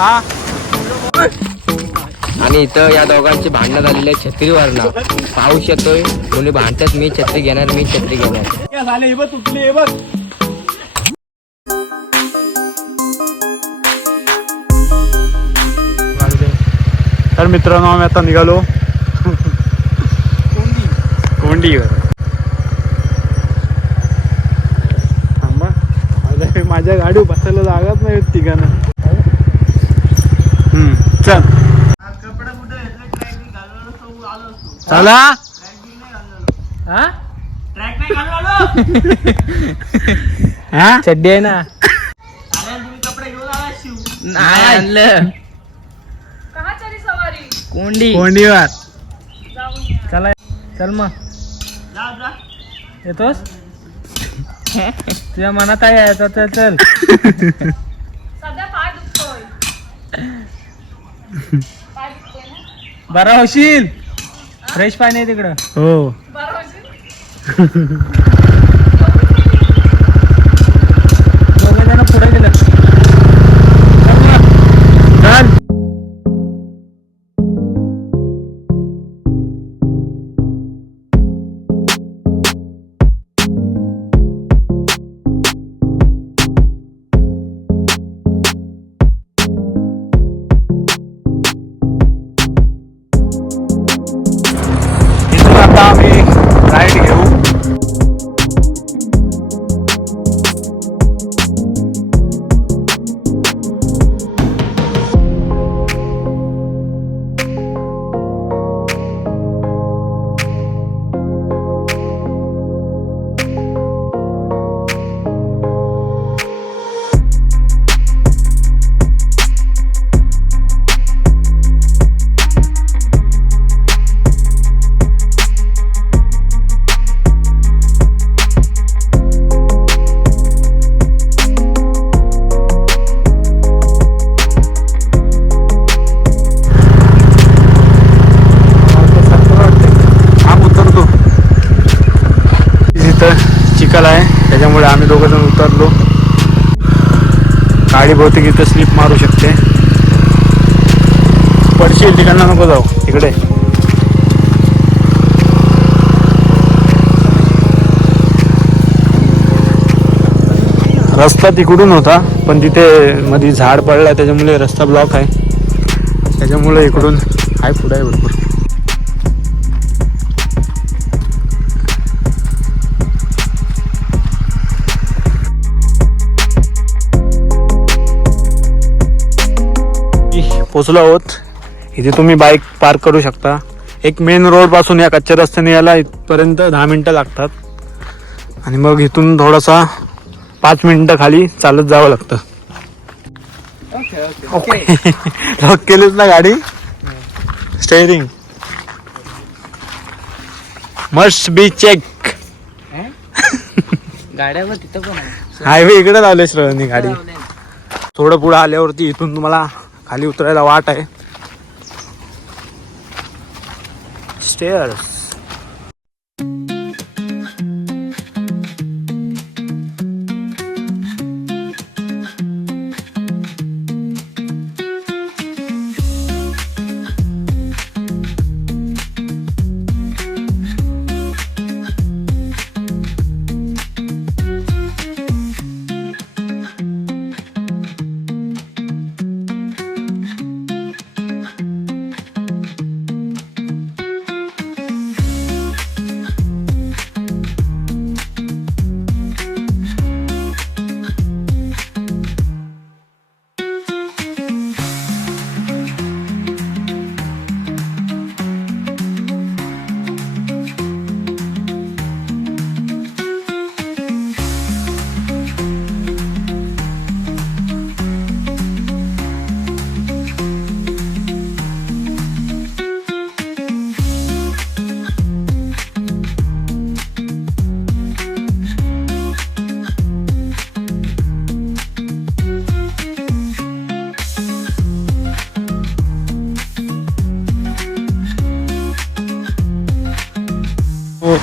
हा? आणि इथं या दोघांची भांडणं झालेली आहे छत्रीवरनं. पाऊस येतोय कोणी भांडतात मी छत्री घेणार मी छत्री घेणार. झाले हे बघ तुटली हे बघ. तर मित्रांनो आम्ही आता निघालो. कोंडीवर. थांबा. माझ्या- गाडी बसायला जागाच नाही तिघांना. हम्म, चल. चला. हा? चड्डी आहे ना. नाही आणलं. सवारी? कोंडी. कोंडीवर. चला चल मग. येतोस? तुझ्या मनात आहे यायचं तर चल. सध्या पाय दुखतोय. बरा होशील. फ्रेश पाणी आहे तिकडं. हो. गाडी बहुतेक इथं स्लिप मारू शकते. पडशील तिकडनं नको जाऊ तिकडे रस्ता तिकडून होता पण तिथे मध्ये झाड पडला त्याच्यामुळे रस्ता ब्लॉक आहे. त्याच्यामुळे इकडून आहे पुढे आहे भरपूर. पोचलो आहोत. इथे तुम्ही बाईक पार्क करू शकता. एक मेन रोडपासून या कच्च्या रस्त्याने यायला इथपर्यंत दहा मिनटं लागतात. आणि मग इथून थोडासा पाच मिनिटं खाली चालत जावं लागतं. लॉक केलीच ना गाडी? स्टेअरिंग मस्ट बी चेक गाड्यावर तिथं पण हायवे इकडे लावले श्रवणी गाडी. थोडं पुढे आल्यावरती इथून तुम्हाला खाली उतरायला वाट आहे. स्टेअर्स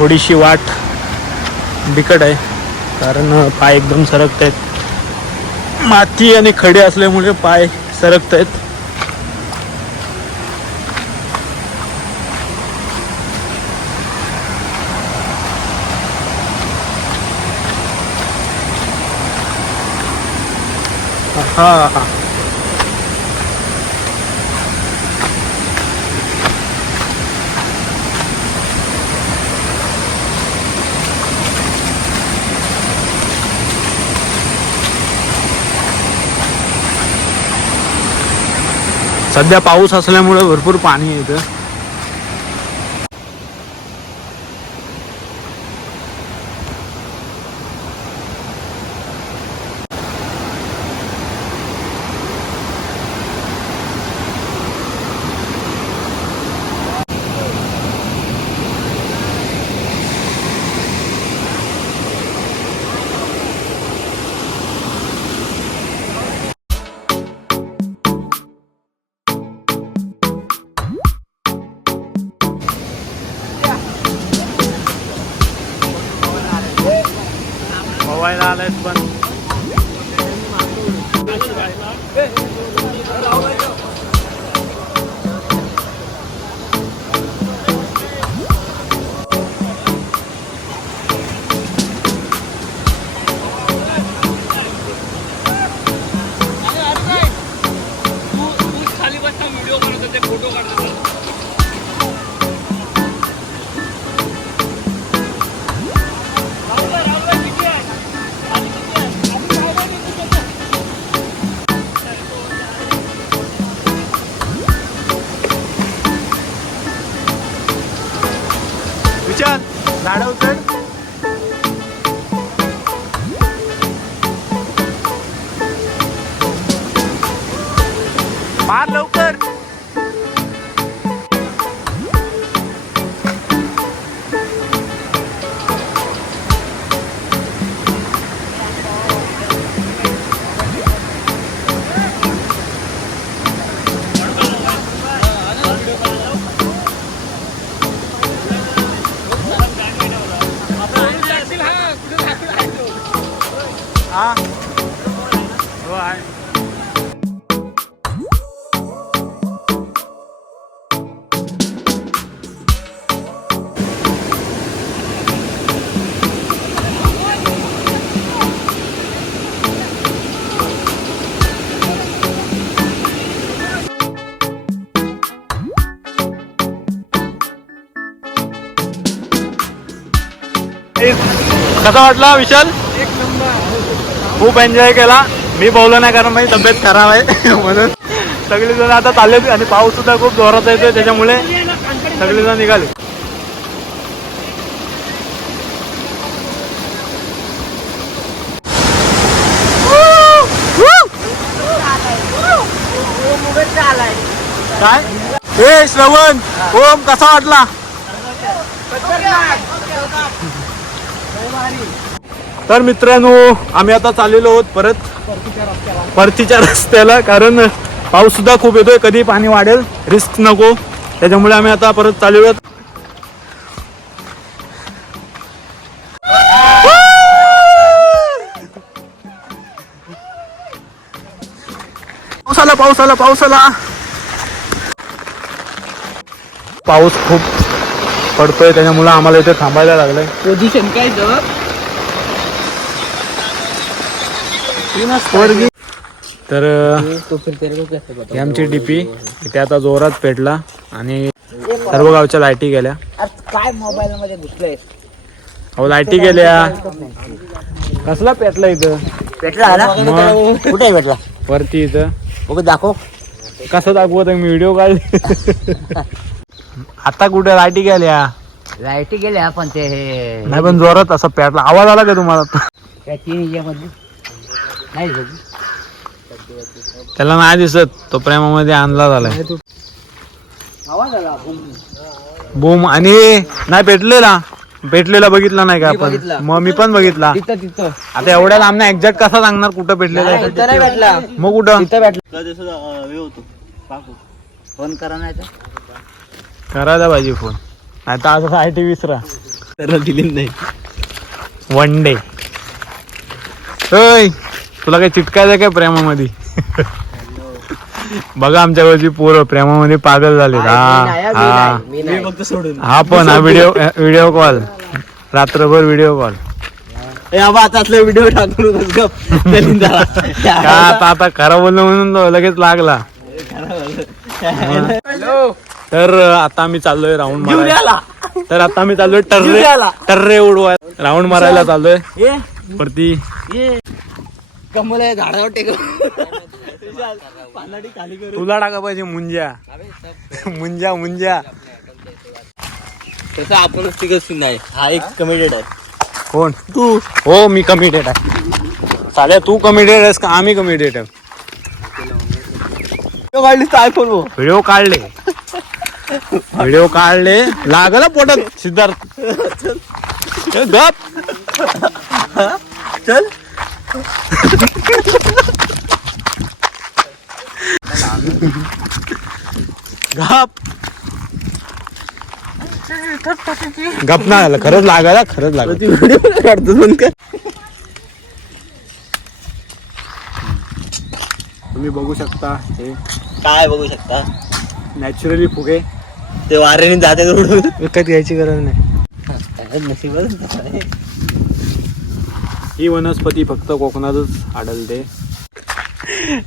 थोडीशी वाट बिकट आहे. कारण पाय एकदम सरकत आहेत माती आणि खडे असल्यामुळे पाय सरकत आहेत हा हा. सध्या पाऊस असल्यामुळे भरपूर पाणी येतं. इथं पवायला आलायत पण कसा वाटला विशाल? खूप एन्जॉय केला. मी बोललो नाही कारण माझी तब्येत खराब आहे. म्हणून सगळेजण आता चालले आणि पाऊस सुद्धा खूप जोरात येतोय त्याच्यामुळे सगळेजण निघाले. काय? ए श्रवण ओम कसा वाटला? तर मित्रांनो आम्ही आता चाललेलो आहोत परत परतीच्या रस्त्याला कारण पाऊस सुद्धा खूप येतोय कधी पाणी वाढेल रिस्क नको. त्याच्यामुळे आम्ही आता परत चाललेलो आहोत. पाऊस आला पाऊस आला पाऊस आला. पाऊस खूप पडतोय त्याच्यामुळे आम्हाला इथे थांबायला लागलंय. पोझिशन काय तर? ही आमची डीपी इथे आता जोरात पेटला आणि सर्व गावच्या लाईटी गेल्या. काय मोबाईल मध्ये घुसलंय? अहो लाईटी गेल्या. कसला पेटला इथं? भेटला मग कुठे भेटला वरती इथं. बघू दाखव. कसं दाखवत मी व्हिडिओ काढ आता कुठे लाईटी गेल्या? लाईटी गेल्या पण ते हे नाही पण जोरात असं पेटला आवाज आला का तुम्हाला? त्या तीन यामध्ये नाही बघू. त्याला नाही दिसत. तो प्रेमामध्ये आणला झालाय. आवाज आला बूम आणि नाही पेटलेला पेटलेला बघितला नाही का मी आपण? बघितला. मग मी पण बघितला. तिथं तिथं. आता एवढ्या लांब एक्झॅक्ट कसा सांगणार कुठं आहे? तिथं नाही भेटला. मग कुठं? तिथं भेटला. फोन करा नाही तर. करायला पाहिजे फोन. नाही तर असं आय टी विसरा. त्याला दिली नाही. वन डे तुला काही चिटकायचं काय प्रेमामध्ये? बघा आमच्या गावची पोरं प्रेमामध्ये पागल झाले हा हा. मी फक्त सोडून हा पण हा व्हिडिओ व्हिडिओ कॉल रात्रभर व्हिडिओ कॉल आता व्हिडिओ टाकून आता आता खरं बोललं म्हणून लगेच लागला. तर आता आम्ही चाललोय राऊंड मारायला. तर आता आम्ही चाललोय टर्रे. टर्रे उडवाय राऊंड मारायला चाललोय. ये. कमल आहे झाडावर टेक तुला टाका पाहिजे मुंज्या. मुंज्या मुंज्या. तसं आपणच तिघच नाही हा एक कमेडेड आहे. कोण? तू. हो मी कमिटेड आहे. साल्या तू कमिटेड आहेस का? आम्ही कमिटेड आहे. व्हिडिओ काढले. व्हिडिओ काढले. लागला पोटात. सिद्धार्थ. ए, गप. चल. गप. गप ना झालं. खरंच लागायला खरंच लागलं ती व्हिडिओ काढतो पण कर तुम्ही बघू शकता हे काय बघू शकता? नॅचरली फुगे. ते वाऱ्याने जाते उडून विकत घ्यायची गरज नाही. नशीबच. ही वनस्पती फक्त कोकणातच आढळते.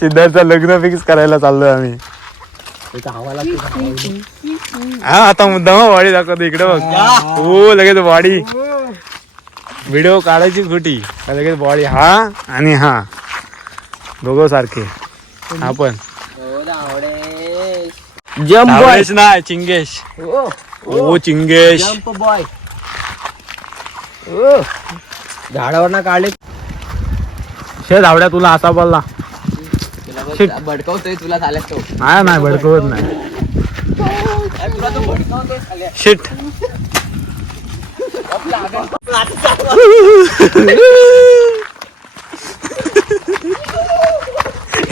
सिद्धार्थचं लग्न फिक्स करायला चाललोय आम्ही. हा आता मुद्दा वाडी दाखवतो इकडे बघ. हो लगेच वाडी. व्हिडिओ काढायची खोटी का लगेच बॉडी हा आणि हा. दोघं सारखे. हा पण जम्प बॉय. नाही चिंगेश. ओ चिंगेश. Jump boy. ओ झाडावर ना काढले. शे धावड्या तुला असा बोलला. शिट. भडकवतोय तुला झाल्यास तो. नाही नाही भडकवत नाही. तुला तो भडकावतोय खाली. शिट.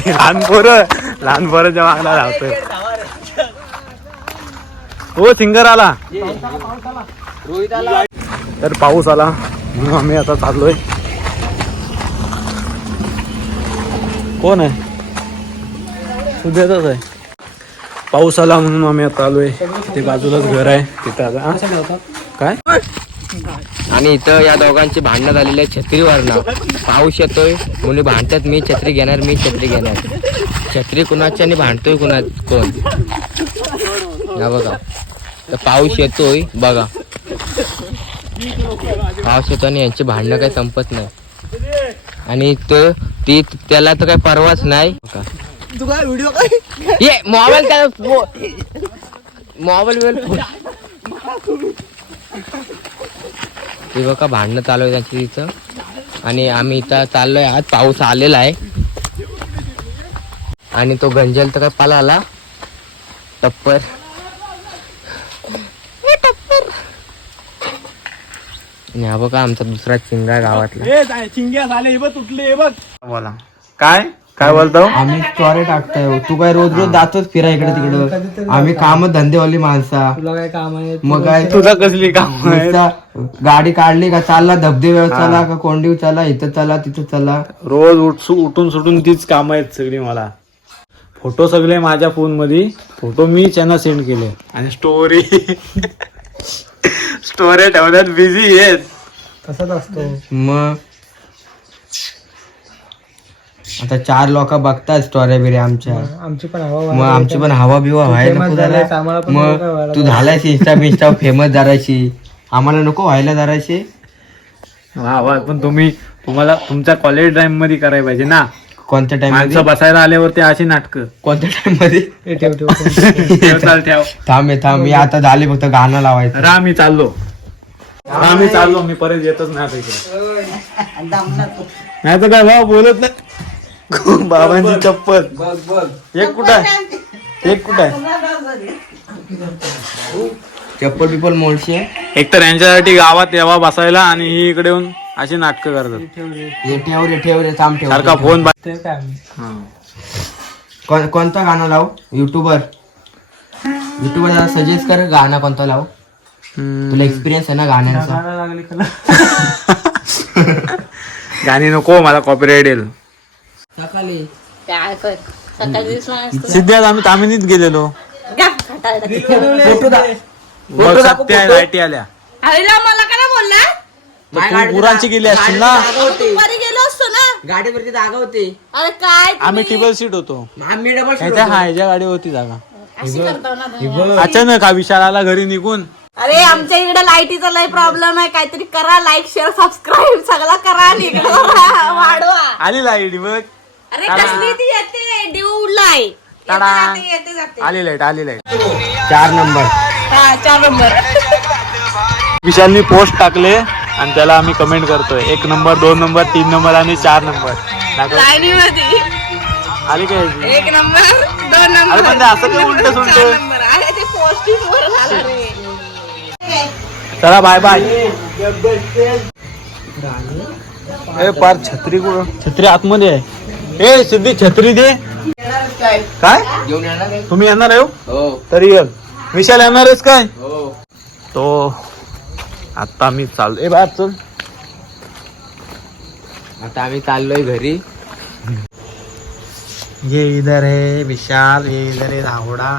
लहान पोरं लहान पोराच्या मागला धावतोय. हो सिंगर आला. रोहित आला तर पाऊस आला. म्हणून आम्ही आता चाललोय. कोण आहे? सुद्यातच आहे. पाऊस आला म्हणून आम्ही आता आलोय. ते बाजूलाच घर आहे. तिथं आता? काय? आणि इथं या दोघांची भांडणं झालेली आहे छत्रीवरनं. पाऊस येतोय मुली भांडतात मी छत्री घेणार मी छत्री घेणार. छत्री कुणाची आणि भांडतोय कुणा कोण? या बघा. तर पाऊस येतोय बघा. पाऊस येतो आणि यांची भांडणं काही संपत नाही. आणि तो ती त्याला तर काही परवाच नाही. व्हिडिओ काय? ये मोबाईल त्याला मोबाईल ते बघा भांडणं चालू आहे त्यांची तिथं. आणि आम्ही इथं चाललोय आज पाऊस आलेला आहे. आणि तो गंजल तर काय पळाला टप्पर ए, टप्पर आणि हा बघा आमचा दुसरा चिंगा गावातला. चिंग्या झाले हे बघ तुटले हे बघ. बोला. काय? काय बोलतो? आम्ही स्टोरी टाकतोय तू काय रोज रोज जातोच फिरा इकडे तिकडं? आम्ही काम धंदेवाली माणसा. तुला काय काम आहे? मग काय? तुझा कसली काम आहे? गाडी काढली का चालला धबधब्यावर चला का कोंडीव चला इथं चला तिथं चला रोज उठसू उठून सुटून तीच काम आहेत सगळी मला. फोटो सगळे माझ्या फोनमध्ये फोटो मी त्यांना सेंड केले. आणि स्टोरी स्टोरी ठेवण्यात बिझी आहेत. तसंच असतो? मग? आता चार लोक बघतात स्टोऱ्या बिऱ्या आमच्या. आमची पण हवा मग आमची पण हवा बिवा व्हायला नको झालंय, जरा. आम्हाला पण नको काय मग तू झालायस इंस्टा बिन्स्टा फेमस जराशी. आम्हाला नको व्हायला जराशी. वा वा पण तुम्ही तुम्हाला तुमच्या कॉलेज टाइममध्ये करायला पाहिजे ना. कोणत्या टाइममध्ये? माणसं बसायला आल्यावरती अशी नाटक. कोणत्या टाइममध्ये? ठेव ठेव चाल ठेव. थांब हे थांब. मी आता झाले फक्त गाणं लावायचं. रा मी चाललो. रा मी चाललो. मी परत येतच नाही आता इकडे. नाही तर काय भाऊ बोलत नाही. बाबांची चप्पल. एक कुठं आहे? एक कुठं आहे? चप्पल बिप्पल मोडशी एक तर यांच्यासाठी गावात यावा बसायला आणि ही इकडे येऊन अशी नाटकं करतात. हे थांब ठेव. सारखा फोन हा. कोण- कोणतं गाणं लाव? युट्यूबर युट्यूबर सजेस्ट कर गाणं कोणतं लाव. तुला एक्सपिरियन्स आहे ना गाण्यांचा. गाणी नको मला कॉपीराईट येईल. सकाळी. काय कर सकाळी दिसला नसतो सिद्ध्यात आम्ही तामिनीत गेलेलो. गप, खटाळा. फोटो दा बघ सत्य आहे लाईटी आल्या. अरे राव, मला काय बोलला. मग तू गुरांची गेली असतील ना? दुपारी गेलो असतो ना? गाडीवरती जागा होती. अरे काय आम्ही टेबल सीट होतो. आम्ही डबल ह्याच्या हा ह्याच्या गाडी होती जागा. अशी करतो ना तुम्ही. अचानक हा विशाल आला घरी निघून. अरे आमच्या इकडे लाईटीचा लय प्रॉब्लेम आहे. काहीतरी करा लाईक शेअर सबस्क्राईब सगळं करा आणि इकडे वाढवा. आली लाइट बघ. अरे कसली ती येते? देव उडलाय येते टाडा. जाते, येते जाते. आली लाइट आली लाइट चार नंबर हा चार नंबर विशालनी पोस्ट टाकले. आणि त्याला आम्ही कमेंट करतोय. एक नंबर दोन नंबर तीन नंबर आणि चार नंबर आली काय? एक नंबर दोन अरे नंबर पण ते असं काय उलट सुलट? चार नंबर अरे ते पोस्टिंग वर झालं रे. चला बाय बाय ए पार छत्री कुठं? छत्री आतमध्ये आहे. ए सिद्धी छत्री दे. काय? घेऊन येणार आहे? तुम्ही येणार आहे हो? हो. तरी ये. विशाल येणार आहेस काय? हो. तो आता मी चाललो ए बाहेर चल. आता आम्ही चाललोय घरी. ये इधर है विशाल ये इधर है धावडा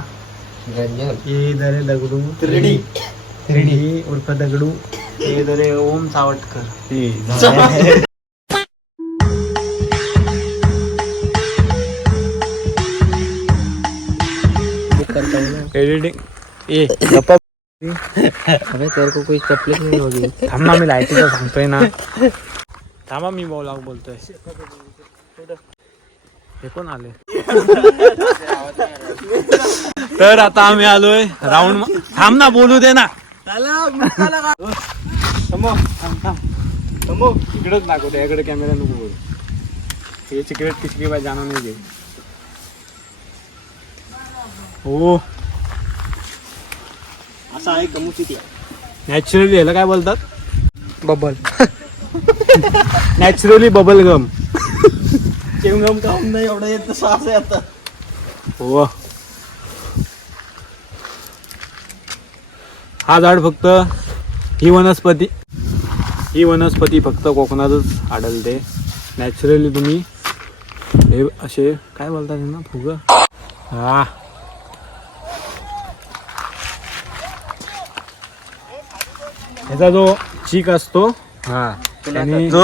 रंजन ये इधर है दगडू त्रिडी त्रिडी उर्फ दगडू ये इधर है ओम सावटकर. एडिटिंग ए. गप्पा अबे तेरे को कोई चपलेट नहीं होगी। थांब ना मी लाईटीचं सांगतोय ना. थांबा मी बोला बोलतोय. हे कोण आले? तर आता आम्ही आलोय राऊंड थांब ना बोलू दे ना. इकडेच दाखवतो याकडे कॅमेरा नको बोलू हे सिक्रेट किसकी बाय जाणं नाही दे हो. असा आहे कमुची नॅचरली ह्याला काय बोलतात? बबल. नॅचरली बबल गम चेंगम काम नाही एवढं येत तसं आहे आता हो हा झाड फक्त ही वनस्पती. ही वनस्पती फक्त कोकणातच आढळते. नॅचरली तुम्ही हे असे काय बोलतात ना फुग? हा. ह्याचा जो चीक असतो हा आणि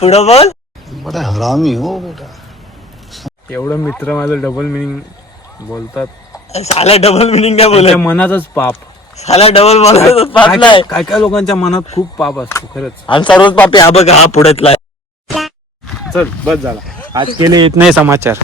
पुढं बोल. एवढं मित्र माझं डबल मिनिंग बोलतात. साला डबल मिनिंग काय बोल त्यांच्या मनाचाच पाप. साला डबल बोलत काय काय काय लोकांच्या मनात खूप पाप असतो खरंच. आणि सर्वच पापी हा बघा हा पुढतलाय चल बस झाला. आज केले येत नाही समाचार.